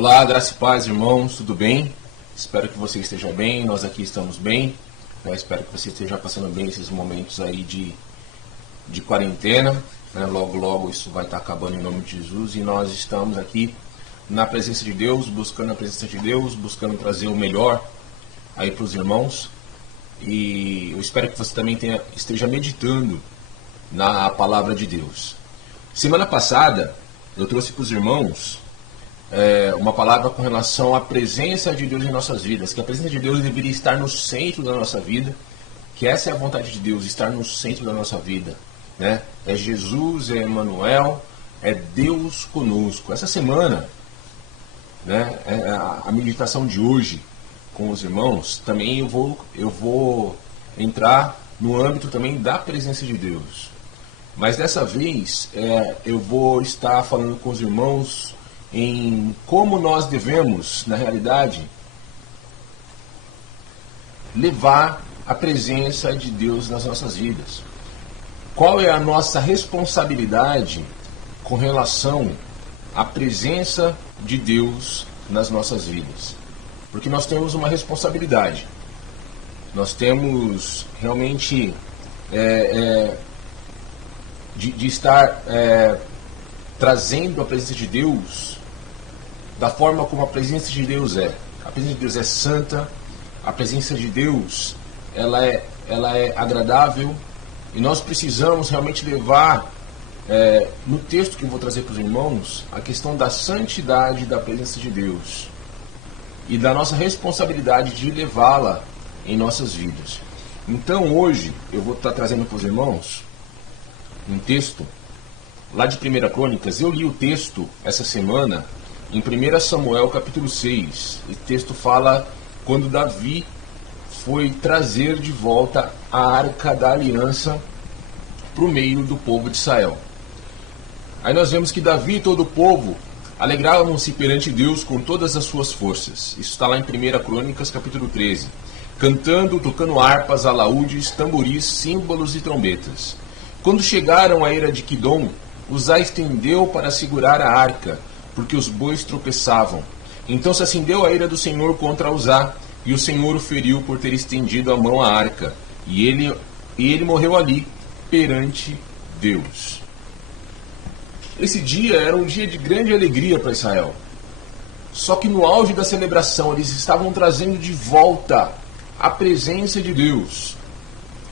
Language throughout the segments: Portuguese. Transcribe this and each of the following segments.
Olá, graça e paz, irmãos, tudo bem? Espero que você esteja bem, nós aqui estamos bem. Espero que você esteja passando bem esses momentos aí de quarentena. Logo, logo isso vai estar acabando em nome de Jesus. E nós estamos aqui na presença de Deus, buscando a presença de Deus, buscando trazer o melhor aí para os irmãos. E eu espero que você também esteja meditando na palavra de Deus. Semana passada eu trouxe para os irmãos uma palavra com relação à presença de Deus em nossas vidas, que a presença de Deus deveria estar no centro da nossa vida, que essa é a vontade de Deus, estar no centro da nossa vida, né? É Jesus, é Emmanuel, é Deus conosco. Essa semana, né, a meditação de hoje com os irmãos, também eu vou entrar no âmbito também da presença de Deus. Mas dessa vez eu vou estar falando com os irmãos em como nós devemos, na realidade, levar a presença de Deus nas nossas vidas. Qual é a nossa responsabilidade com relação à presença de Deus nas nossas vidas? Porque nós temos uma responsabilidade. Nós temos realmente de estar trazendo a presença de Deus da forma como a presença de Deus é. A presença de Deus é santa, a presença de Deus ela é agradável, e nós precisamos realmente levar, no texto que eu vou trazer para os irmãos, a questão da santidade da presença de Deus e da nossa responsabilidade de levá-la em nossas vidas. Então hoje eu vou estar trazendo para os irmãos um texto lá de 1 Crônicas. Eu li o texto essa semana em 1 Samuel capítulo 6. O texto fala quando Davi foi trazer de volta a Arca da Aliança para o meio do povo de Israel. Aí nós vemos que Davi e todo o povo alegravam-se perante Deus com todas as suas forças. Isso está lá em 1 Crônicas capítulo 13. Cantando, tocando harpas, alaúdes, tamboris, símbolos e trombetas. Quando chegaram à eira de Quidom, Uzá estendeu para segurar a arca, porque os bois tropeçavam. Então se acendeu a ira do Senhor contra Uzá, e o Senhor o feriu por ter estendido a mão à arca, e ele morreu ali, perante Deus. Esse dia era um dia de grande alegria para Israel. Só que no auge da celebração, eles estavam trazendo de volta a presença de Deus.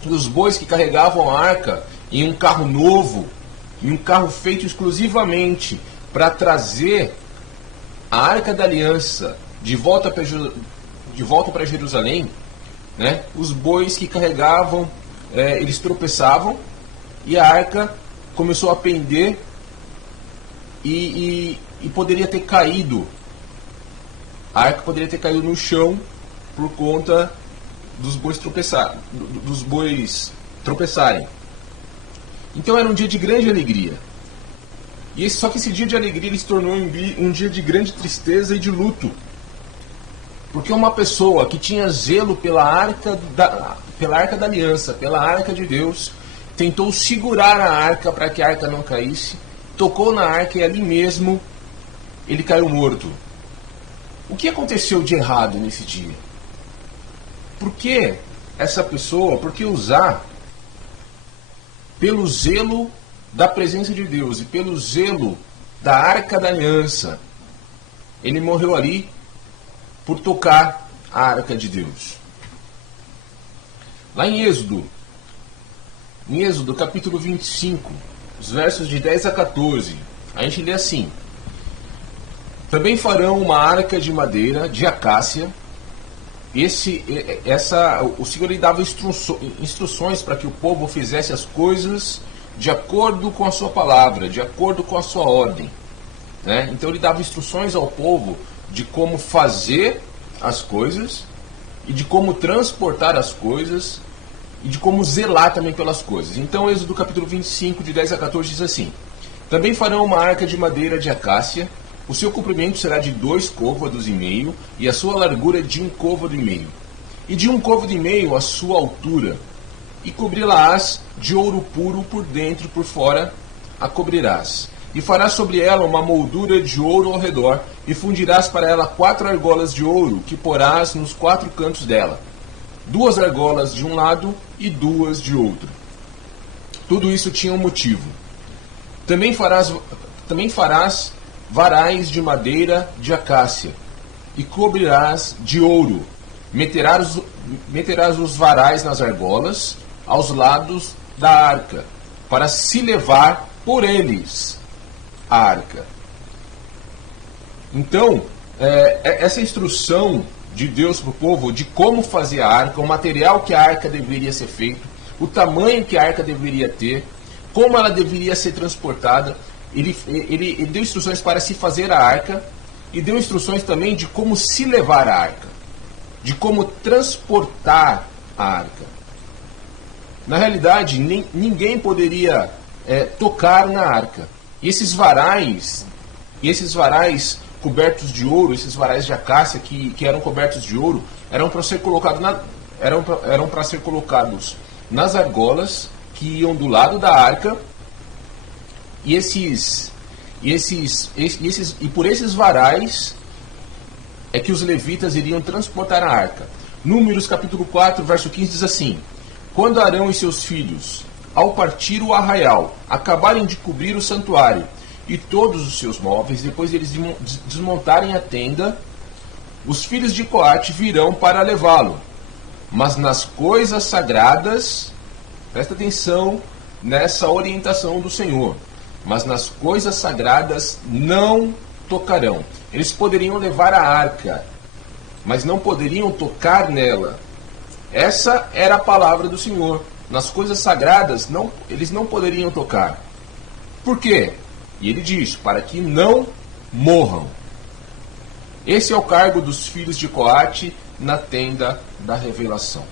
E os bois que carregavam a arca em um carro novo, em um carro feito exclusivamente para trazer a Arca da Aliança de volta para Jerusalém, né? Os bois que carregavam, eles tropeçavam, e a arca começou a pender e poderia ter caído. A arca poderia ter caído no chão por conta dos bois tropeçarem. Então era um dia de grande alegria. Só que esse dia de alegria ele se tornou um dia de grande tristeza e de luto. Porque uma pessoa que tinha zelo pela arca da aliança, pela arca de Deus, tentou segurar a arca para que a arca não caísse, tocou na arca e ali mesmo ele caiu morto. O que aconteceu de errado nesse dia? Por que essa pessoa, por que Uzá, pelo zelo da presença de Deus e pelo zelo da Arca da Aliança, ele morreu ali por tocar a Arca de Deus? Lá em Êxodo capítulo 25, os versos de 10 a 14, a gente lê assim: Também farão uma arca de madeira de acácia. O Senhor lhe dava instruções para que o povo fizesse as coisas de acordo com a sua palavra, de acordo com a sua ordem, né? Então ele dava instruções ao povo de como fazer as coisas, e de como transportar as coisas, e de como zelar também pelas coisas. Então Êxodo capítulo 25, de 10 a 14 diz assim: Também farão uma arca de madeira de acácia. O seu comprimento será de 2 côvados e meio, e a sua largura de 1 côvado e meio, e de 1 côvado e meio a sua altura. E cobri-la-ás de ouro puro por dentro e por fora a cobrirás. E farás sobre ela uma moldura de ouro ao redor, e fundirás para ela 4 argolas de ouro, que porás nos 4 cantos dela, 2 argolas de um lado e 2 de outro. Tudo isso tinha um motivo. Também farás varais de madeira de acácia, e cobrirás de ouro. Meterás os varais nas argolas, aos lados da arca, para se levar por eles a arca. Então, essa instrução de Deus para o povo de como fazer a arca, o material que a arca deveria ser feito, o tamanho que a arca deveria ter, como ela deveria ser transportada, ele deu instruções para se fazer a arca e deu instruções também de como se levar a arca, de como transportar a arca. Na realidade, ninguém poderia tocar na arca. E esses varais cobertos de ouro, esses varais de acácia que eram cobertos de ouro, eram para ser colocados nas argolas que iam do lado da arca, e por esses varais é que os levitas iriam transportar a arca. Números capítulo 4, verso 15 diz assim: quando Arão e seus filhos, ao partir o arraial, acabarem de cobrir o santuário e todos os seus móveis, depois eles desmontarem a tenda, os filhos de Coate virão para levá-lo. Mas nas coisas sagradas, presta atenção nessa orientação do Senhor, mas nas coisas sagradas não tocarão. Eles poderiam levar a arca, mas não poderiam tocar nela. Essa era a palavra do Senhor. Nas coisas sagradas, eles não poderiam tocar. Por quê? E ele diz, para que não morram. Esse é o cargo dos filhos de Coate na tenda da revelação.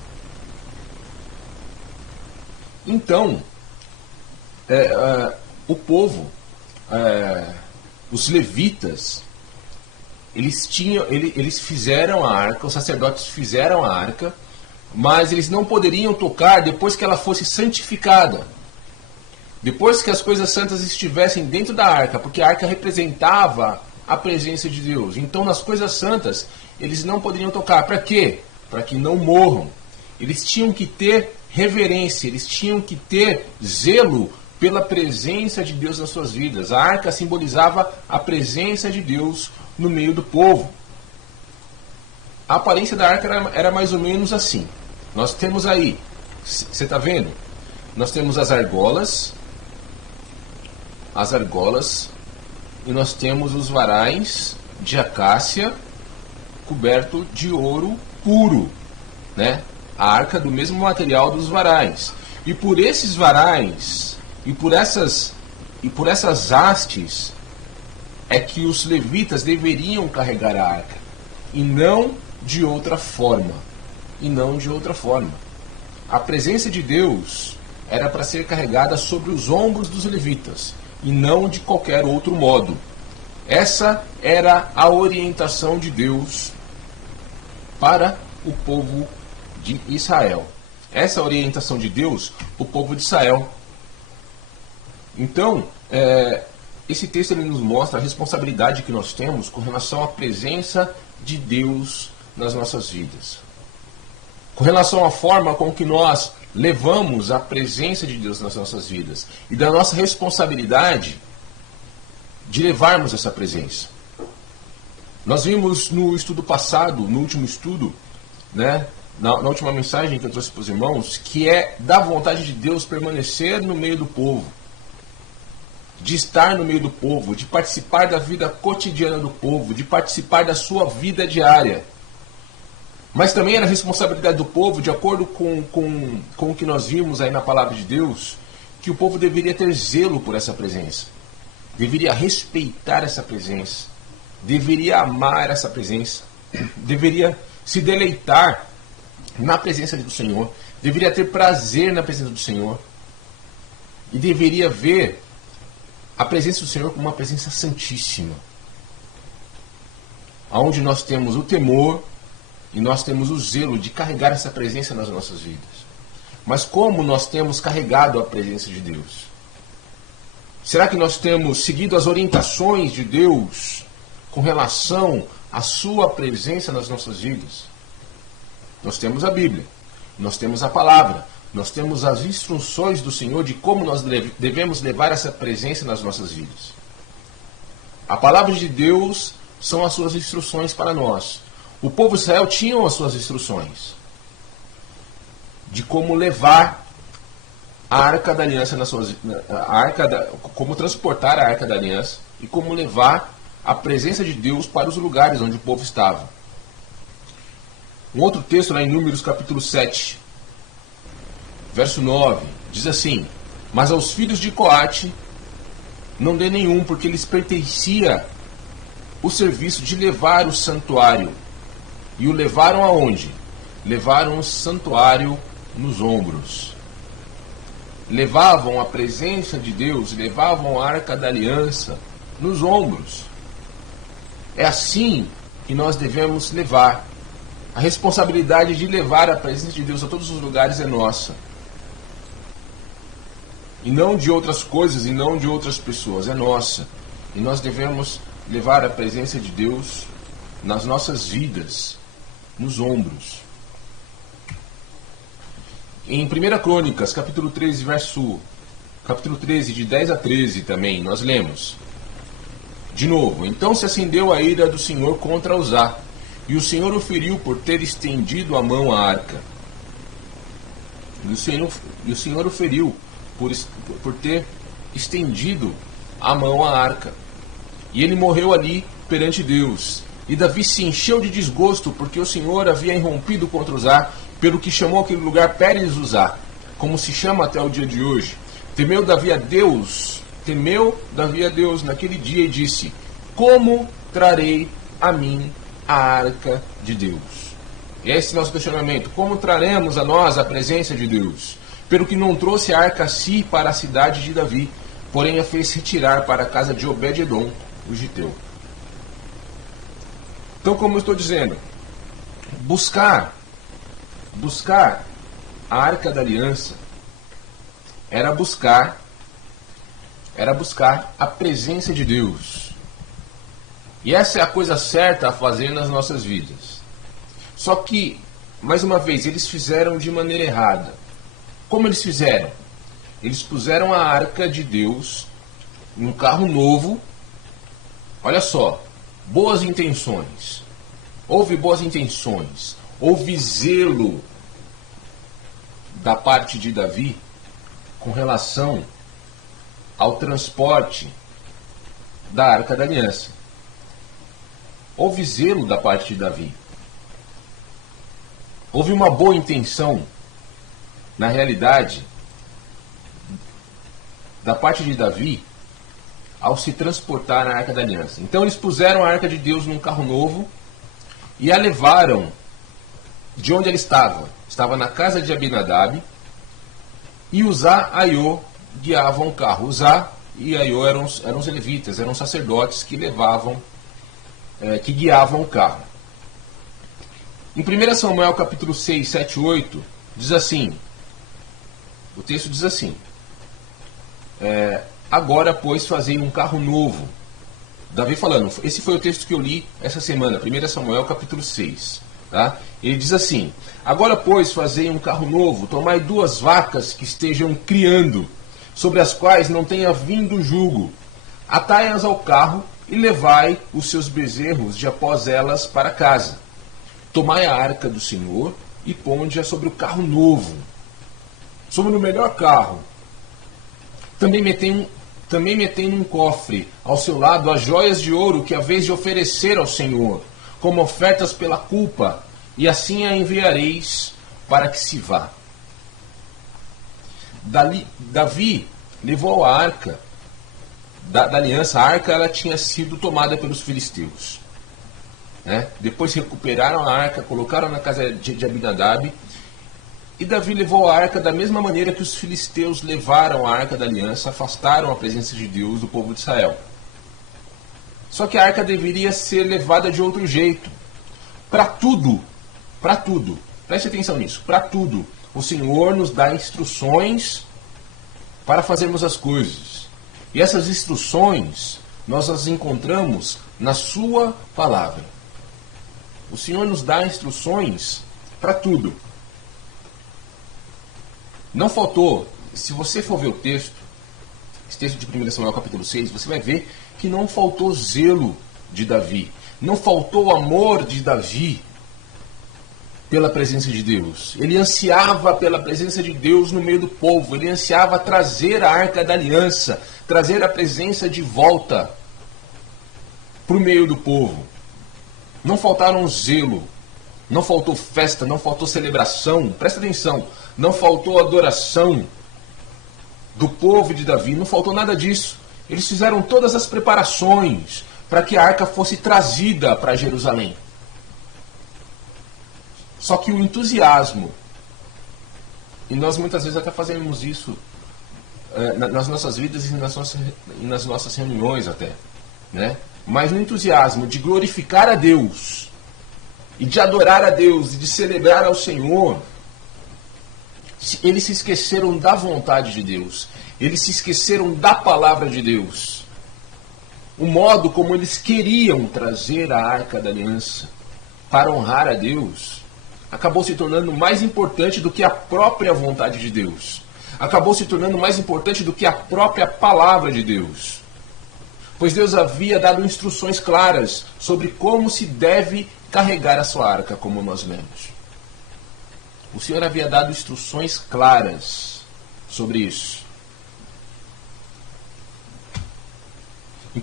Então, o povo, os levitas, eles fizeram a arca, os sacerdotes fizeram a arca, mas eles não poderiam tocar depois que ela fosse santificada. Depois que as coisas santas estivessem dentro da arca, porque a arca representava a presença de Deus. Então, nas coisas santas, eles não poderiam tocar. Para quê? Para que não morram. Eles tinham que ter reverência, eles tinham que ter zelo pela presença de Deus nas suas vidas. A arca simbolizava a presença de Deus no meio do povo. A aparência da arca era mais ou menos assim. Nós temos aí, você está vendo? Nós temos as argolas, e nós temos os varais de acácia coberto de ouro puro, né? A arca do mesmo material dos varais. E por esses varais e por essas hastes é que os levitas deveriam carregar a arca, e não de outra forma. A presença de Deus era para ser carregada sobre os ombros dos levitas, e não de qualquer outro modo. Essa era a orientação de Deus para o povo de Israel. Essa é a orientação de Deus para o povo de Israel. Então, esse texto ele nos mostra a responsabilidade que nós temos com relação à presença de Deus nas nossas vidas. Com relação à forma com que nós levamos a presença de Deus nas nossas vidas. E da nossa responsabilidade de levarmos essa presença. Nós vimos no estudo passado, no último estudo, né, na última mensagem que eu trouxe para os irmãos, que é da vontade de Deus permanecer no meio do povo. De estar no meio do povo, de participar da vida cotidiana do povo, de participar da sua vida diária. Mas também era responsabilidade do povo, de acordo com o que nós vimos aí na palavra de Deus, que o povo deveria ter zelo por essa presença. Deveria respeitar essa presença. Deveria amar essa presença. Deveria se deleitar na presença do Senhor. Deveria ter prazer na presença do Senhor. E deveria ver a presença do Senhor como uma presença santíssima. Onde nós temos o temor e nós temos o zelo de carregar essa presença nas nossas vidas. Mas como nós temos carregado a presença de Deus? Será que nós temos seguido as orientações de Deus com relação à sua presença nas nossas vidas? Nós temos a Bíblia, nós temos a palavra, nós temos as instruções do Senhor de como nós devemos levar essa presença nas nossas vidas. A palavra de Deus são as suas instruções para nós. O povo de Israel tinha as suas instruções de como levar a Arca da Aliança como transportar a Arca da Aliança e como levar a presença de Deus para os lugares onde o povo estava. Um outro texto lá em Números capítulo 7, verso 9, diz assim: mas aos filhos de Coate não dê nenhum, porque lhes pertencia o serviço de levar o santuário. E o levaram aonde? Levaram o santuário nos ombros. Levavam a presença de Deus, levavam a Arca da Aliança nos ombros. É assim que nós devemos levar. A responsabilidade de levar a presença de Deus a todos os lugares é nossa. E não de outras coisas, e não de outras pessoas, é nossa. E nós devemos levar a presença de Deus nas nossas vidas, nos ombros. Em 1 Crônicas, capítulo 13, de 10 a 13 também, nós lemos. De novo: então se acendeu a ira do Senhor contra Uzá, e o Senhor o feriu por ter estendido a mão à arca. E o Senhor o feriu por ter estendido a mão à arca. E ele morreu ali perante Deus. E Davi se encheu de desgosto, porque o Senhor havia irrompido contra Uzá, pelo que chamou aquele lugar Pérez Uzá, como se chama até o dia de hoje. Temeu Davi a Deus naquele dia e disse: como trarei a mim a arca de Deus? Esse é o nosso questionamento. Como traremos a nós a presença de Deus? Pelo que não trouxe a arca a si para a cidade de Davi, porém a fez retirar para a casa de Obed-edom, o giteu. Então, como eu estou dizendo, buscar a Arca da Aliança era buscar a presença de Deus. E essa é a coisa certa a fazer nas nossas vidas. Só que, mais uma vez, eles fizeram de maneira errada. Como eles fizeram? Eles puseram a Arca de Deus num carro novo. Olha só, boas intenções. Houve boas intenções. Houve zelo da parte de Davi com relação ao transporte da Arca da Aliança. Houve zelo da parte de Davi. Houve uma boa intenção, na realidade, da parte de Davi ao se transportar a Arca da Aliança. Então eles puseram a Arca de Deus num carro novo e a levaram de onde ela estava. Estava na casa de Abinadab, e Uzá e Aiô guiavam o carro. Uzá e Aiô eram os levitas, eram sacerdotes que que guiavam o carro. Em 1 Samuel capítulo 6, 7, 8, diz assim, o texto diz assim: agora, pois, fazei um carro novo. Davi falando, esse foi o texto que eu li essa semana, 1 Samuel capítulo 6. Tá? Ele diz assim: agora, pois, fazei um carro novo, tomai 2 vacas que estejam criando, sobre as quais não tenha vindo jugo, atai-as ao carro e levai os seus bezerros de após elas para casa. Tomai a arca do Senhor e ponde-a sobre o carro novo, sobre o melhor carro. Também metei num cofre ao seu lado as joias de ouro que haveis de oferecer ao Senhor, como ofertas pela culpa, e assim a enviareis para que se vá. Davi levou a arca da aliança. A arca ela tinha sido tomada pelos filisteus. Depois recuperaram a arca, colocaram na casa de Abinadab, e Davi levou a arca da mesma maneira que os filisteus levaram a arca da aliança, afastaram a presença de Deus do povo de Israel. Só que a arca deveria ser levada de outro jeito. Para tudo, preste atenção nisso, para tudo, o Senhor nos dá instruções para fazermos as coisas. E essas instruções nós as encontramos na sua palavra. O Senhor nos dá instruções para tudo. Não faltou, se você for ver esse texto de 1 Samuel capítulo 6, você vai ver que não faltou zelo de Davi, não faltou amor de Davi pela presença de Deus. Ele ansiava pela presença de Deus no meio do povo, ele ansiava trazer a Arca da Aliança, trazer a presença de volta para o meio do povo. Não faltaram zelo, não faltou festa, não faltou celebração, presta atenção, não faltou adoração do povo de Davi, não faltou nada disso. Eles fizeram todas as preparações para que a arca fosse trazida para Jerusalém. Só que o entusiasmo, e nós muitas vezes até fazemos isso nas nossas vidas e nas nossas reuniões até, né? Mas o entusiasmo de glorificar a Deus, e de adorar a Deus, e de celebrar ao Senhor, eles se esqueceram da vontade de Deus. Eles se esqueceram da palavra de Deus. O modo como eles queriam trazer a Arca da Aliança para honrar a Deus acabou se tornando mais importante do que a própria vontade de Deus. Acabou se tornando mais importante do que a própria palavra de Deus. Pois Deus havia dado instruções claras sobre como se deve carregar a sua arca, como nós lemos. O Senhor havia dado instruções claras sobre isso. Em 1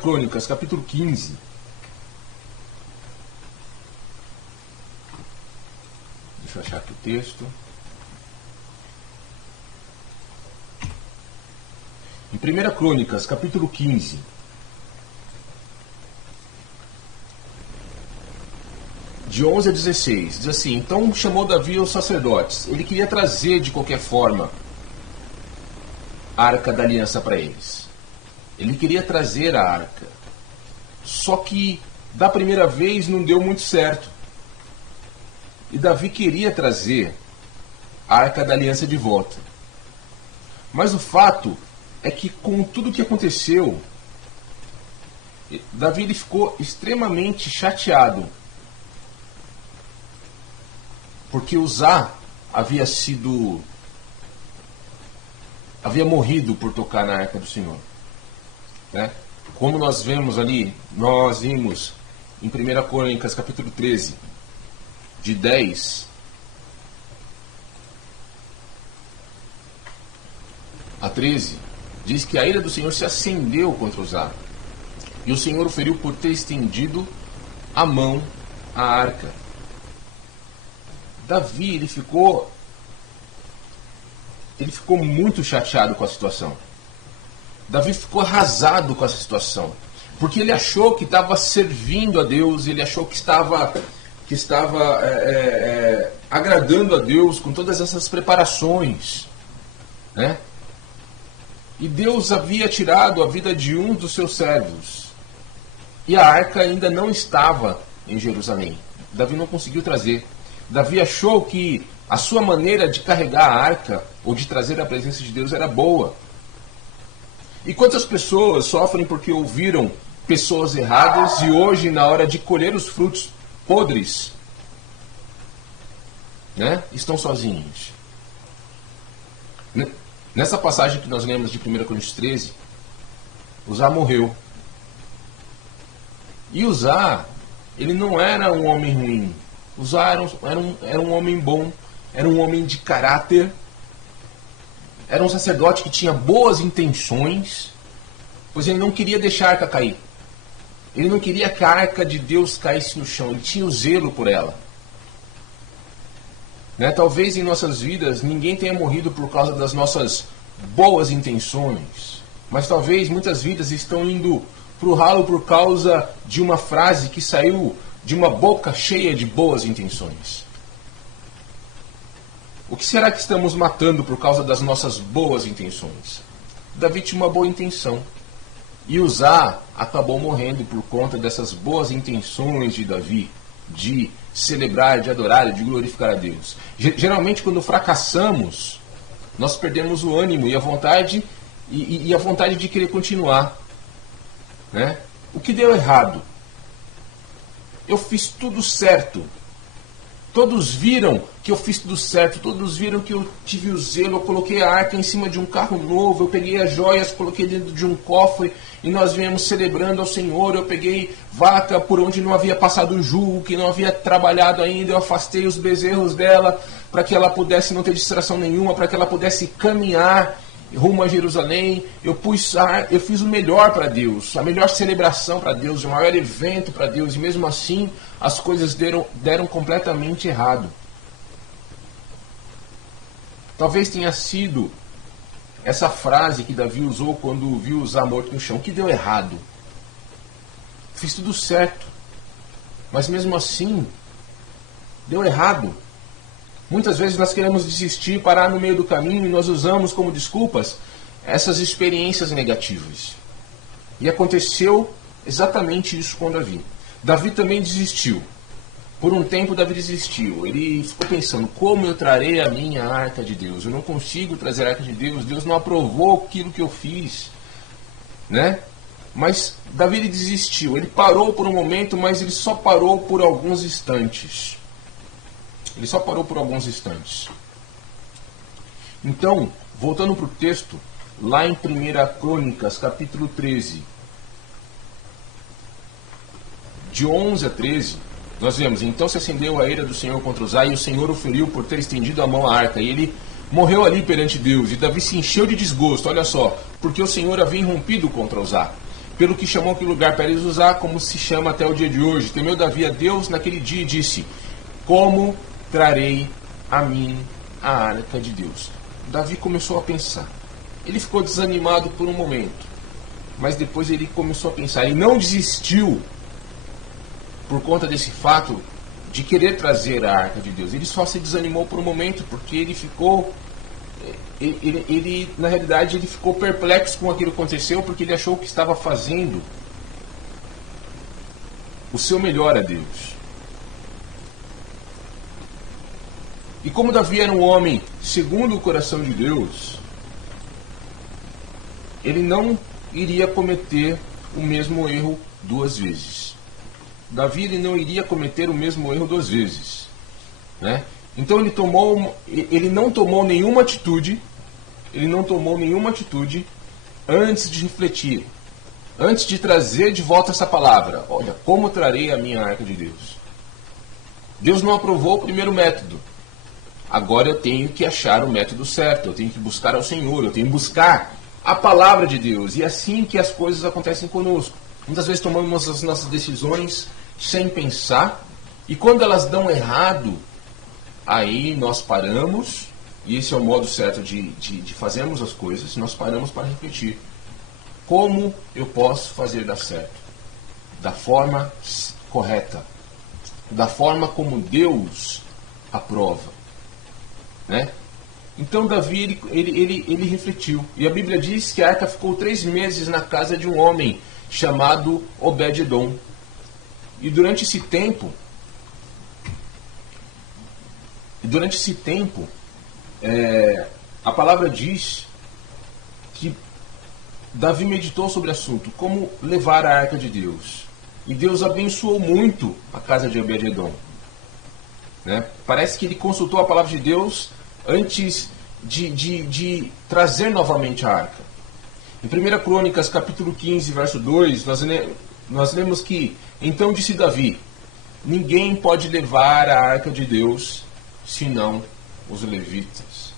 Crônicas, capítulo 15. Deixa eu achar aqui o texto. Em 1 Crônicas, capítulo 15. De 11 a 16, diz assim: Então chamou Davi os sacerdotes. Ele queria trazer de qualquer forma a Arca da Aliança para eles. Ele queria trazer a arca. Só que da primeira vez não deu muito certo. E Davi queria trazer a Arca da Aliança de volta. Mas o fato é que com tudo o que aconteceu, Davi ele ficou extremamente chateado. Porque Uzá havia morrido por tocar na Arca do Senhor. Né? Como nós vimos em 1 Crônicas, capítulo 13, de 10 a 13, diz que a ira do Senhor se acendeu contra Uzá. E o Senhor o feriu por ter estendido a mão à arca. Davi, ele ficou muito chateado com a situação. Davi ficou arrasado com essa situação, porque ele achou que estava servindo a Deus, ele achou que estava agradando a Deus com todas essas preparações, né? E Deus havia tirado a vida de um dos seus servos, e a arca ainda não estava em Jerusalém. Davi não conseguiu trazer. Davi achou que a sua maneira de carregar a arca, ou de trazer a presença de Deus, era boa. E quantas pessoas sofrem porque ouviram pessoas erradas e hoje, na hora de colher os frutos podres, né, estão sozinhos. Nessa passagem que nós lemos de 1 Coríntios 13, Uzá morreu. E Uzá, ele não era um homem ruim. Uzá era um homem bom, era um homem de caráter, era um sacerdote que tinha boas intenções, pois ele não queria deixar a arca cair. Ele não queria que a arca de Deus caísse no chão, ele tinha o zelo por ela. Né? Talvez em nossas vidas ninguém tenha morrido por causa das nossas boas intenções, mas talvez muitas vidas estão indo para o ralo por causa de uma frase que saiu de uma boca cheia de boas intenções. O que será que estamos matando por causa das nossas boas intenções? Davi tinha uma boa intenção. E Uzá acabou morrendo por conta dessas boas intenções de Davi, de celebrar, de adorar, de glorificar a Deus. Geralmente, quando fracassamos, nós perdemos o ânimo e a vontade, e a vontade de querer continuar. Né? O que deu errado? Eu fiz tudo certo. Todos viram que eu fiz tudo certo, todos viram que eu tive o zelo, eu coloquei a arca em cima de um carro novo, eu peguei as joias, coloquei dentro de um cofre e nós viemos celebrando ao Senhor. Eu peguei vaca por onde não havia passado o jugo, que não havia trabalhado ainda, eu afastei os bezerros dela para que ela pudesse não ter distração nenhuma, para que ela pudesse caminhar rumo a Jerusalém. Eu fiz o melhor para Deus, a melhor celebração para Deus, o maior evento para Deus, e mesmo assim as coisas deram completamente errado. Talvez tenha sido essa frase que Davi usou quando viu Uzá morto no chão. O que deu errado? Fiz tudo certo, mas mesmo assim deu errado. Muitas vezes nós queremos desistir, parar no meio do caminho, e nós usamos como desculpas essas experiências negativas. E aconteceu exatamente isso com Davi. Davi também desistiu. Por um tempo Davi desistiu. Ele ficou pensando: como eu trarei a minha arca de Deus? Eu não consigo trazer a arca de Deus. Deus não aprovou aquilo que eu fiz. Né? Mas Davi ele desistiu. Ele parou por um momento, mas ele só parou por alguns instantes. Ele só parou por alguns instantes. Então, voltando para o texto, lá em 1 Crônicas, capítulo 13, de 11 a 13, nós vemos: então se acendeu a ira do Senhor contra Uzá, e o Senhor o feriu por ter estendido a mão à arca, e ele morreu ali perante Deus. E Davi se encheu de desgosto, olha só, porque o Senhor havia irrompido contra Uzá, pelo que chamou aquele lugar Pérez Uzá, como se chama até o dia de hoje. Temeu Davi a Deus naquele dia e disse: como trarei a mim a arca de Deus? Davi começou a pensar. Ele ficou desanimado por um momento, mas depois ele começou a pensar. Ele não desistiu por conta desse fato de querer trazer a arca de Deus. Ele só se desanimou por um momento, porque ele ficou... na realidade, ele ficou perplexo com aquilo que aconteceu, porque ele achou que estava fazendo o seu melhor a Deus. E como Davi era um homem segundo o coração de Deus, ele não iria cometer o mesmo erro duas vezes. Davi ele não iria cometer o mesmo erro duas vezes. Né? Então ele não tomou nenhuma atitude, antes de refletir, antes de trazer de volta essa palavra. Olha, como trarei a minha arca de Deus? Deus não aprovou o primeiro método. Agora eu tenho que achar o método certo, eu tenho que buscar ao Senhor, eu tenho que buscar a palavra de Deus. E é assim que as coisas acontecem conosco. Muitas vezes tomamos as nossas decisões sem pensar, e quando elas dão errado, aí nós paramos, e esse é o modo certo de fazermos as coisas. Nós paramos para refletir: como eu posso fazer dar certo? Da forma correta, da forma como Deus aprova. Né? Então Davi ele refletiu, e a Bíblia diz que a arca ficou 3 meses na casa de um homem chamado Obed-edom. E durante esse tempo, a palavra diz que Davi meditou sobre o assunto: como levar a arca de Deus. E Deus abençoou muito a casa de Obed-edom. Né? Parece que ele consultou a palavra de Deus antes de trazer novamente a arca. Em 1 Crônicas, capítulo 15, verso 2, nós lemos que: então disse Davi: ninguém pode levar a arca de Deus, senão os levitas.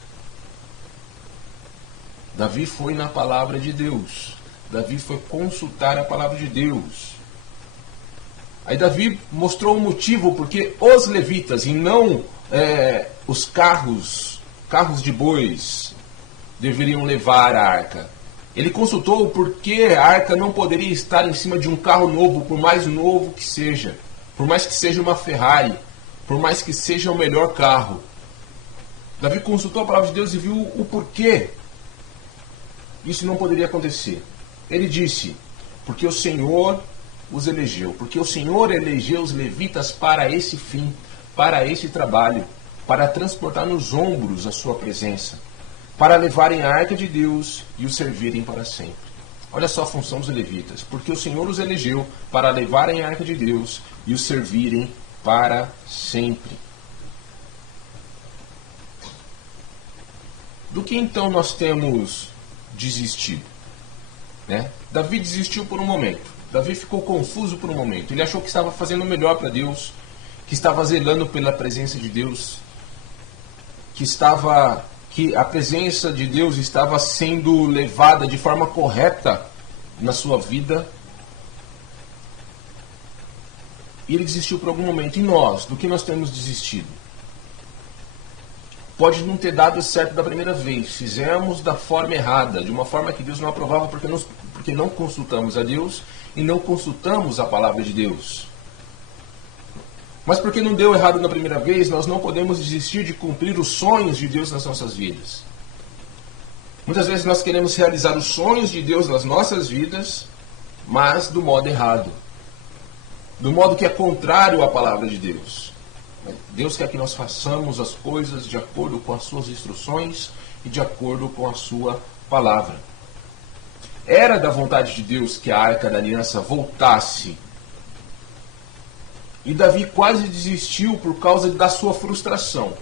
Davi foi na palavra de Deus. Davi foi consultar a palavra de Deus. Aí Davi mostrou o motivo porque os levitas, e não os carros de bois, deveriam levar a arca. Ele consultou porque a arca não poderia estar em cima de um carro novo, por mais novo que seja, por mais que seja uma Ferrari, por mais que seja o melhor carro. Davi consultou a palavra de Deus e viu o porquê isso não poderia acontecer. Ele disse: porque o Senhor os elegeu, porque o Senhor elegeu os levitas para esse fim, para esse trabalho, para transportar nos ombros a sua presença, para levarem a arca de Deus e o servirem para sempre. Olha só a função dos levitas, porque o Senhor os elegeu para levarem a arca de Deus e o servirem para sempre. Do que então nós temos desistido? Né? Davi desistiu por um momento. Davi ficou confuso por um momento. Ele achou que estava fazendo o melhor para Deus, que estava zelando pela presença de Deus, que a presença de Deus estava sendo levada de forma correta na sua vida. E ele desistiu por algum momento. E nós, do que nós temos desistido? Pode não ter dado certo da primeira vez. Fizemos da forma errada, de uma forma que Deus não aprovava, porque não consultamos a Deus e não consultamos a palavra de Deus. Mas porque não deu errado na primeira vez, nós não podemos desistir de cumprir os sonhos de Deus nas nossas vidas. Muitas vezes nós queremos realizar os sonhos de Deus nas nossas vidas, mas do modo errado. Do modo que é contrário à palavra de Deus. Deus quer que nós façamos as coisas de acordo com as suas instruções e de acordo com a sua palavra. Era da vontade de Deus que a Arca da Aliança voltasse. E Davi quase desistiu por causa da sua frustração.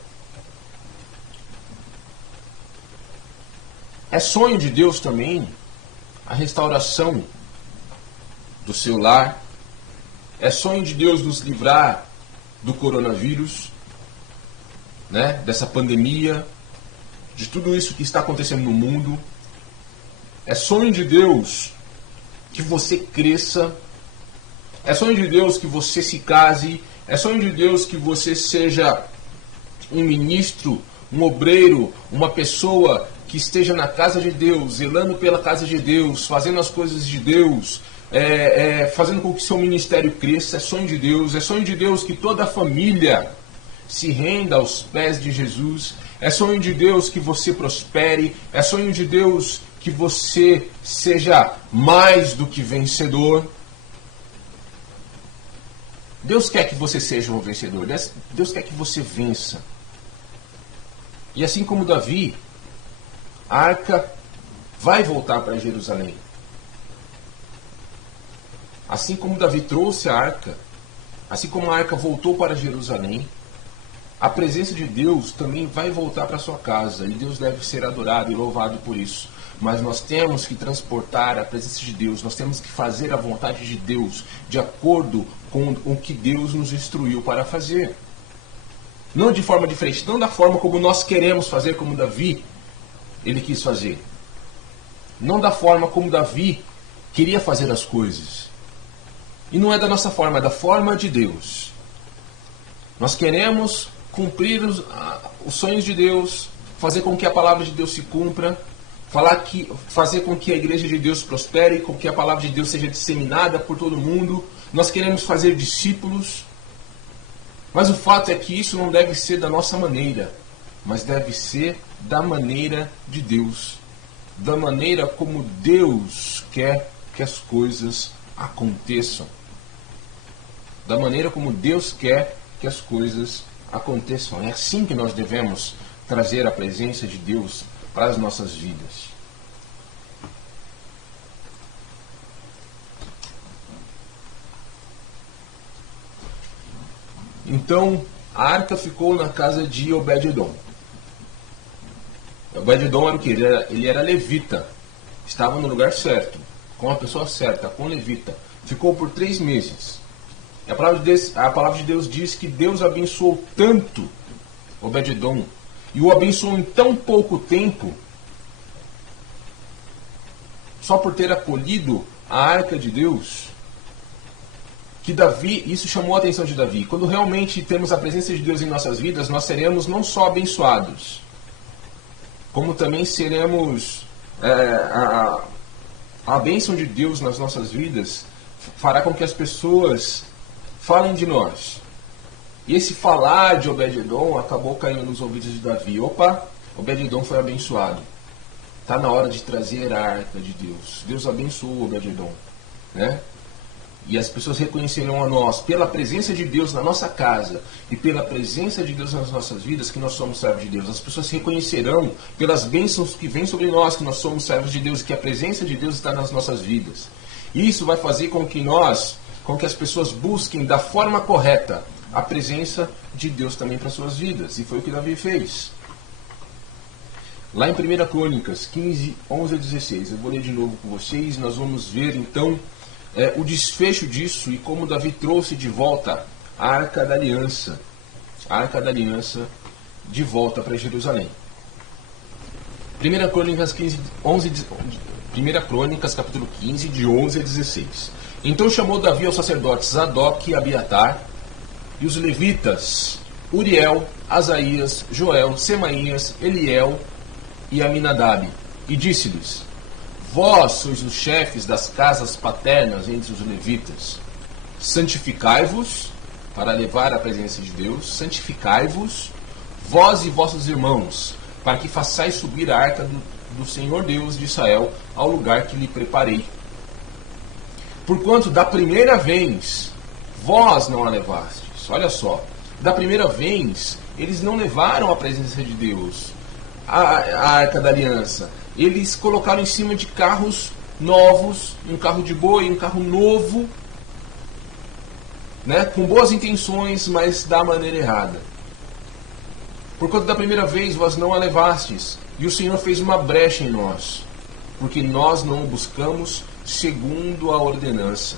É sonho de Deus também a restauração do seu lar. É sonho de Deus nos livrar do coronavírus, né? Dessa pandemia, de tudo isso que está acontecendo no mundo. É sonho de Deus que você cresça. É sonho de Deus que você se case. É sonho de Deus que você seja um ministro, um obreiro, uma pessoa que esteja na casa de Deus, zelando pela casa de Deus, fazendo as coisas de Deus, fazendo com que seu ministério cresça. É sonho de Deus. É sonho de Deus que toda a família se renda aos pés de Jesus. É sonho de Deus que você prospere. É sonho de Deus que você seja mais do que vencedor. Deus quer que você seja um vencedor. Deus quer que você vença. E assim como Davi, a arca vai voltar para Jerusalém. Assim como Davi trouxe a arca, assim como a arca voltou para Jerusalém, a presença de Deus também vai voltar para sua casa. E Deus deve ser adorado e louvado por isso. Mas nós temos que transportar a presença de Deus, nós temos que fazer a vontade de Deus de acordo com o que Deus nos instruiu para fazer. Não de forma diferente, não da forma como nós queremos fazer, como Davi ele quis fazer. Não da forma como Davi queria fazer as coisas. E não é da nossa forma, é da forma de Deus. Nós queremos cumprir os sonhos de Deus, fazer com que a palavra de Deus se cumpra, fazer com que a igreja de Deus prospere, com que a palavra de Deus seja disseminada por todo mundo. Nós queremos fazer discípulos. Mas o fato é que isso não deve ser da nossa maneira, mas deve ser da maneira de Deus. Da maneira como Deus quer que as coisas aconteçam. Da maneira como Deus quer que as coisas aconteçam. É assim que nós devemos trazer a presença de Deus para as nossas vidas. Então, a arca ficou na casa de Obed-edom. Obed-edom era o quê? Ele era levita. Estava no lugar certo, com a pessoa certa, com o levita. Ficou por 3 meses. A palavra de Deus diz que Deus abençoou tanto Obed-edom, e o abençoou em tão pouco tempo, só por ter acolhido a arca de Deus, que Davi, isso chamou a atenção de Davi. Quando realmente temos a presença de Deus em nossas vidas, nós seremos não só abençoados, como também seremos a bênção de Deus nas nossas vidas fará com que as pessoas falem de nós. E esse falar de Obed-edom acabou caindo nos ouvidos de Davi. Opa, Obed-edom foi abençoado. Está na hora de trazer a arca de Deus. Deus abençoou Obed-edom, né? e as pessoas reconhecerão a nós, pela presença de Deus na nossa casa e pela presença de Deus nas nossas vidas, que nós somos servos de Deus. As pessoas reconhecerão pelas bênçãos que vêm sobre nós, que nós somos servos de Deus e que a presença de Deus está nas nossas vidas. E isso vai fazer com que as pessoas busquem da forma correta a presença de Deus também para suas vidas. E foi o que Davi fez. Lá em 1 Crônicas 15, 11 a 16, eu vou ler de novo com vocês, nós vamos ver então o desfecho disso e como Davi trouxe de volta a Arca da Aliança de volta para Jerusalém. 1 Crônicas 1 Crônicas capítulo 15, de 11 a 16. Então chamou Davi aos sacerdotes Zadok e Abiatar, e os levitas Uriel, Asaías, Joel, Semaías, Eliel e Aminadab, e disse-lhes: Vós sois os chefes das casas paternas entre os levitas. Santificai-vos para levar a presença de Deus, santificai-vos, vós e vossos irmãos, para que façais subir a arca do Senhor Deus de Israel ao lugar que lhe preparei. Porquanto da primeira vez vós não a levastes. Olha só, da primeira vez eles não levaram a presença de Deus, a Arca da Aliança. Eles colocaram em cima de carros novos, um carro de boi, um carro novo, né, com boas intenções, mas da maneira errada. Porquanto da primeira vez vós não a levastes, e o Senhor fez uma brecha em nós, porque nós não o buscamos segundo a ordenança.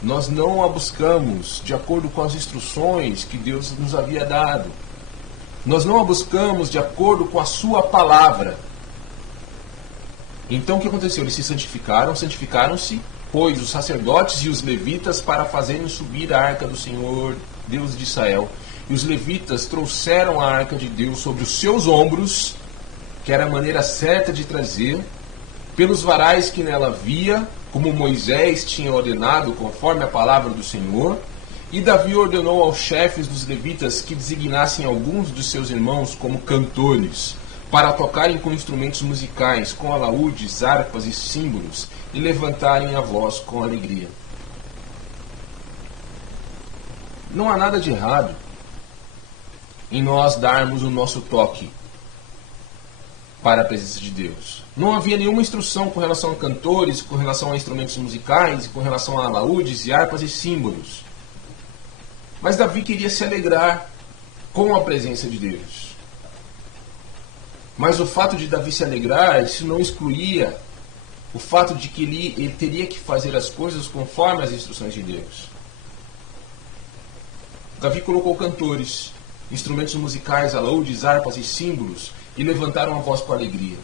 Nós não a buscamos de acordo com as instruções que Deus nos havia dado. Nós não a buscamos de acordo com a sua palavra. Então o que aconteceu? Eles se santificaram-se, pois os sacerdotes e os levitas para fazerem subir a arca do Senhor, Deus de Israel. E os levitas trouxeram a arca de Deus sobre os seus ombros, que era a maneira certa de trazer, pelos varais que nela havia, como Moisés tinha ordenado, conforme a palavra do Senhor. E Davi ordenou aos chefes dos levitas que designassem alguns dos seus irmãos como cantores, para tocarem com instrumentos musicais, com alaúdes, harpas e símbolos, e levantarem a voz com alegria. Não há nada de errado em nós darmos o nosso toque para a presença de Deus. Não havia nenhuma instrução com relação a cantores, com relação a instrumentos musicais, com relação a alaúdes e harpas e símbolos. Mas Davi queria se alegrar com a presença de Deus. Mas o fato de Davi se alegrar, isso não excluía o fato de que ele teria que fazer as coisas conforme as instruções de Deus. Davi colocou cantores, instrumentos musicais, alaúdes, harpas e símbolos, e levantaram a voz com alegria.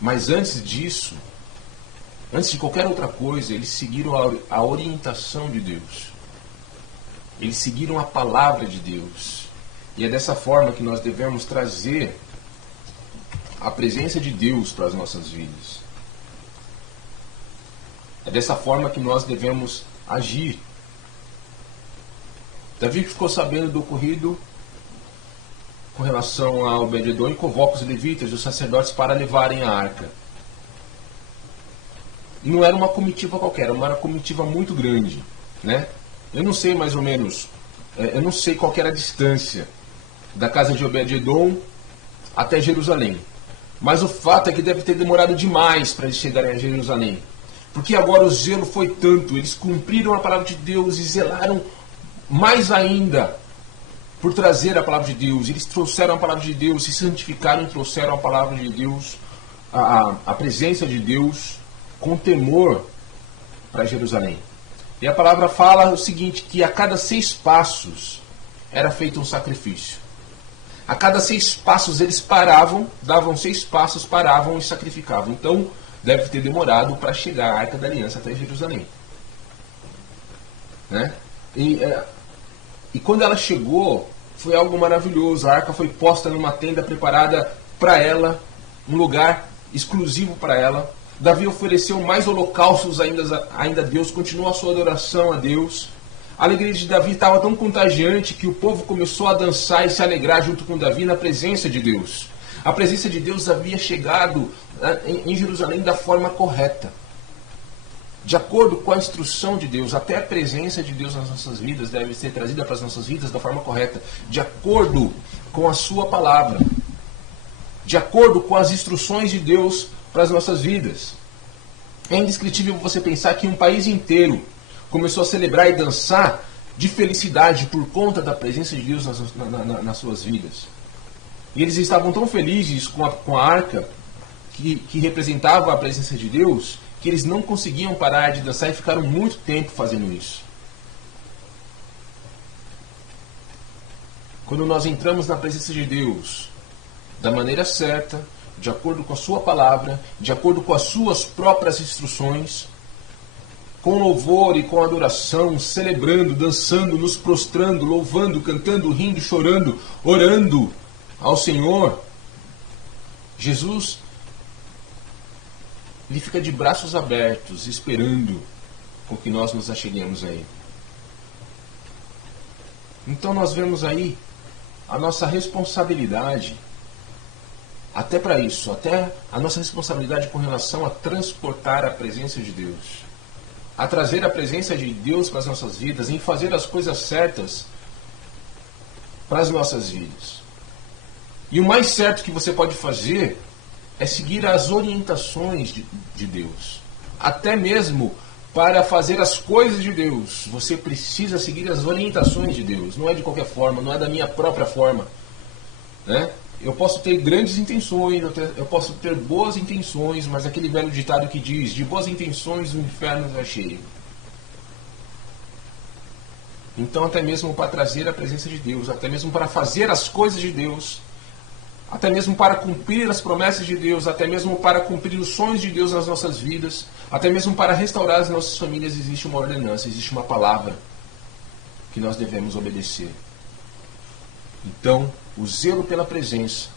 Mas antes disso, antes de qualquer outra coisa, eles seguiram a orientação de Deus. Eles seguiram a palavra de Deus. E é dessa forma que nós devemos trazer a presença de Deus para as nossas vidas. É dessa forma que nós devemos agir. Davi ficou sabendo do ocorrido com relação a Obed-edom e convoca os levitas e os sacerdotes para levarem a arca. E não era uma comitiva qualquer, era uma comitiva muito grande, né? Eu não sei mais ou menos, eu não sei qual era a distância da casa de Obed-edom até Jerusalém. Mas o fato é que deve ter demorado demais para eles chegarem a Jerusalém. Porque agora o zelo foi tanto, eles cumpriram a palavra de Deus e zelaram mais ainda por trazer a palavra de Deus. Eles trouxeram a palavra de Deus, se santificaram e trouxeram a palavra de Deus, a presença de Deus, com temor para Jerusalém. E a palavra fala o seguinte, que a cada 6 passos era feito um sacrifício. A cada 6 passos eles paravam, davam 6 passos, paravam e sacrificavam. Então deve ter demorado para chegar a Arca da Aliança até Jerusalém. Né? E quando ela chegou, foi algo maravilhoso. A arca foi posta numa tenda preparada para ela, um lugar exclusivo para ela. Davi ofereceu mais holocaustos ainda a Deus, continuou a sua adoração a Deus. A alegria de Davi estava tão contagiante que o povo começou a dançar e se alegrar junto com Davi na presença de Deus. A presença de Deus havia chegado em Jerusalém da forma correta. de acordo com a instrução de Deus. Até a presença de Deus nas nossas vidas deve ser trazida para as nossas vidas da forma correta, de acordo com a sua palavra, de acordo com as instruções de Deus para as nossas vidas. É indescritível você pensar que um país inteiro começou a celebrar e dançar de felicidade por conta da presença de Deus nas suas vidas. E eles estavam tão felizes com a arca que representava a presença de Deus, que eles não conseguiam parar de dançar e ficaram muito tempo fazendo isso. Quando nós entramos na presença de Deus da maneira certa, de acordo com a sua palavra, de acordo com as suas próprias instruções, com louvor e com adoração, celebrando, dançando, nos prostrando, louvando, cantando, rindo, chorando, orando ao Senhor, Jesus, ele fica de braços abertos, esperando com que nós nos acheguemos a Ele. Então nós vemos aí a nossa responsabilidade, até para isso, até a nossa responsabilidade com relação a transportar a presença de Deus, a trazer a presença de Deus para as nossas vidas, em fazer as coisas certas para as nossas vidas. E o mais certo que você pode fazer é seguir as orientações de Deus. Até mesmo para fazer as coisas de Deus, você precisa seguir as orientações de Deus. Não é de qualquer forma, não é da minha própria forma, né? Eu posso ter grandes intenções, eu posso ter boas intenções, mas aquele velho ditado que diz: de boas intenções o inferno é cheio. Então, até mesmo para trazer a presença de Deus, até mesmo para fazer as coisas de Deus, até mesmo para cumprir as promessas de Deus, até mesmo para cumprir os sonhos de Deus nas nossas vidas, até mesmo para restaurar as nossas famílias, existe uma ordenança, existe uma palavra que nós devemos obedecer. Então, o zelo pela presença,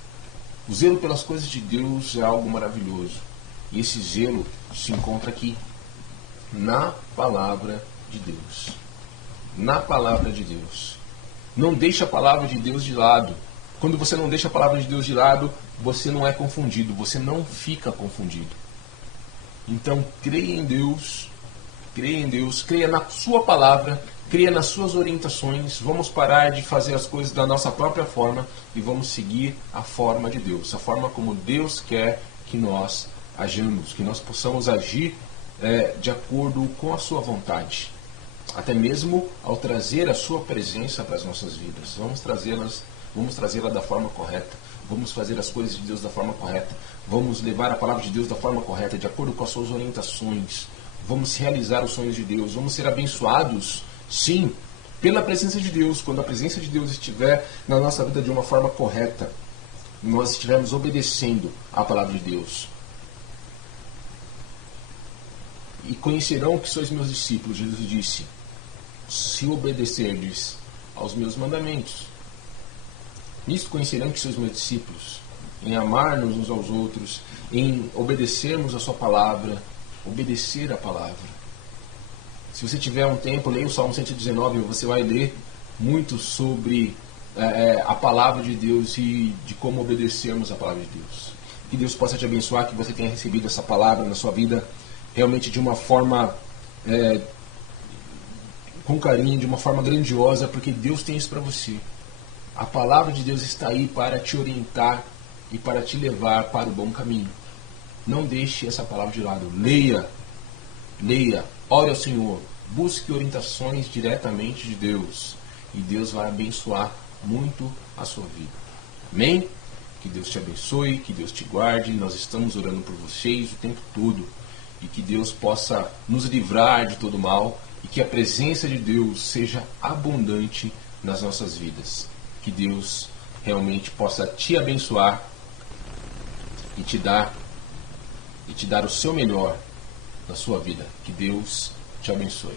o zelo pelas coisas de Deus é algo maravilhoso. E esse zelo se encontra aqui, na palavra de Deus. Na palavra de Deus. Não deixe a palavra de Deus de lado. Quando você não deixa a palavra de Deus de lado, você não é confundido, você não fica confundido. Então, creia em Deus, creia na sua palavra, creia nas suas orientações. Vamos parar de fazer as coisas da nossa própria forma e vamos seguir a forma de Deus, a forma como Deus quer que nós ajamos, que nós possamos agir de acordo com a sua vontade. Até mesmo ao trazer a sua presença para as nossas vidas. Vamos trazê-la da forma correta. Vamos fazer as coisas de Deus da forma correta. Vamos levar a palavra de Deus da forma correta, de acordo com as suas orientações. Vamos realizar os sonhos de Deus. Vamos ser abençoados, sim, pela presença de Deus. Quando a presença de Deus estiver na nossa vida de uma forma correta, nós estivermos obedecendo à palavra de Deus. E conhecerão que sois meus discípulos, Jesus disse, se obedecerdes aos meus mandamentos. Nisto conhecerão que sois meus discípulos, em amar-nos uns aos outros, em obedecermos a sua palavra, obedecer a palavra. Se você tiver um tempo, leia o Salmo 119, você vai ler muito sobre a palavra de Deus e de como obedecermos a palavra de Deus. Que Deus possa te abençoar, que você tenha recebido essa palavra na sua vida realmente de uma forma com carinho, de uma forma grandiosa, porque Deus tem isso para você. A palavra de Deus está aí para te orientar e para te levar para o bom caminho. Não deixe essa palavra de lado. Leia, ore ao Senhor, busque orientações diretamente de Deus e Deus vai abençoar muito a sua vida. Amém? Que Deus te abençoe, que Deus te guarde. Nós estamos orando por vocês o tempo todo e que Deus possa nos livrar de todo mal e que a presença de Deus seja abundante nas nossas vidas. Que Deus realmente possa te abençoar e te dar o seu melhor na sua vida. Que Deus te abençoe.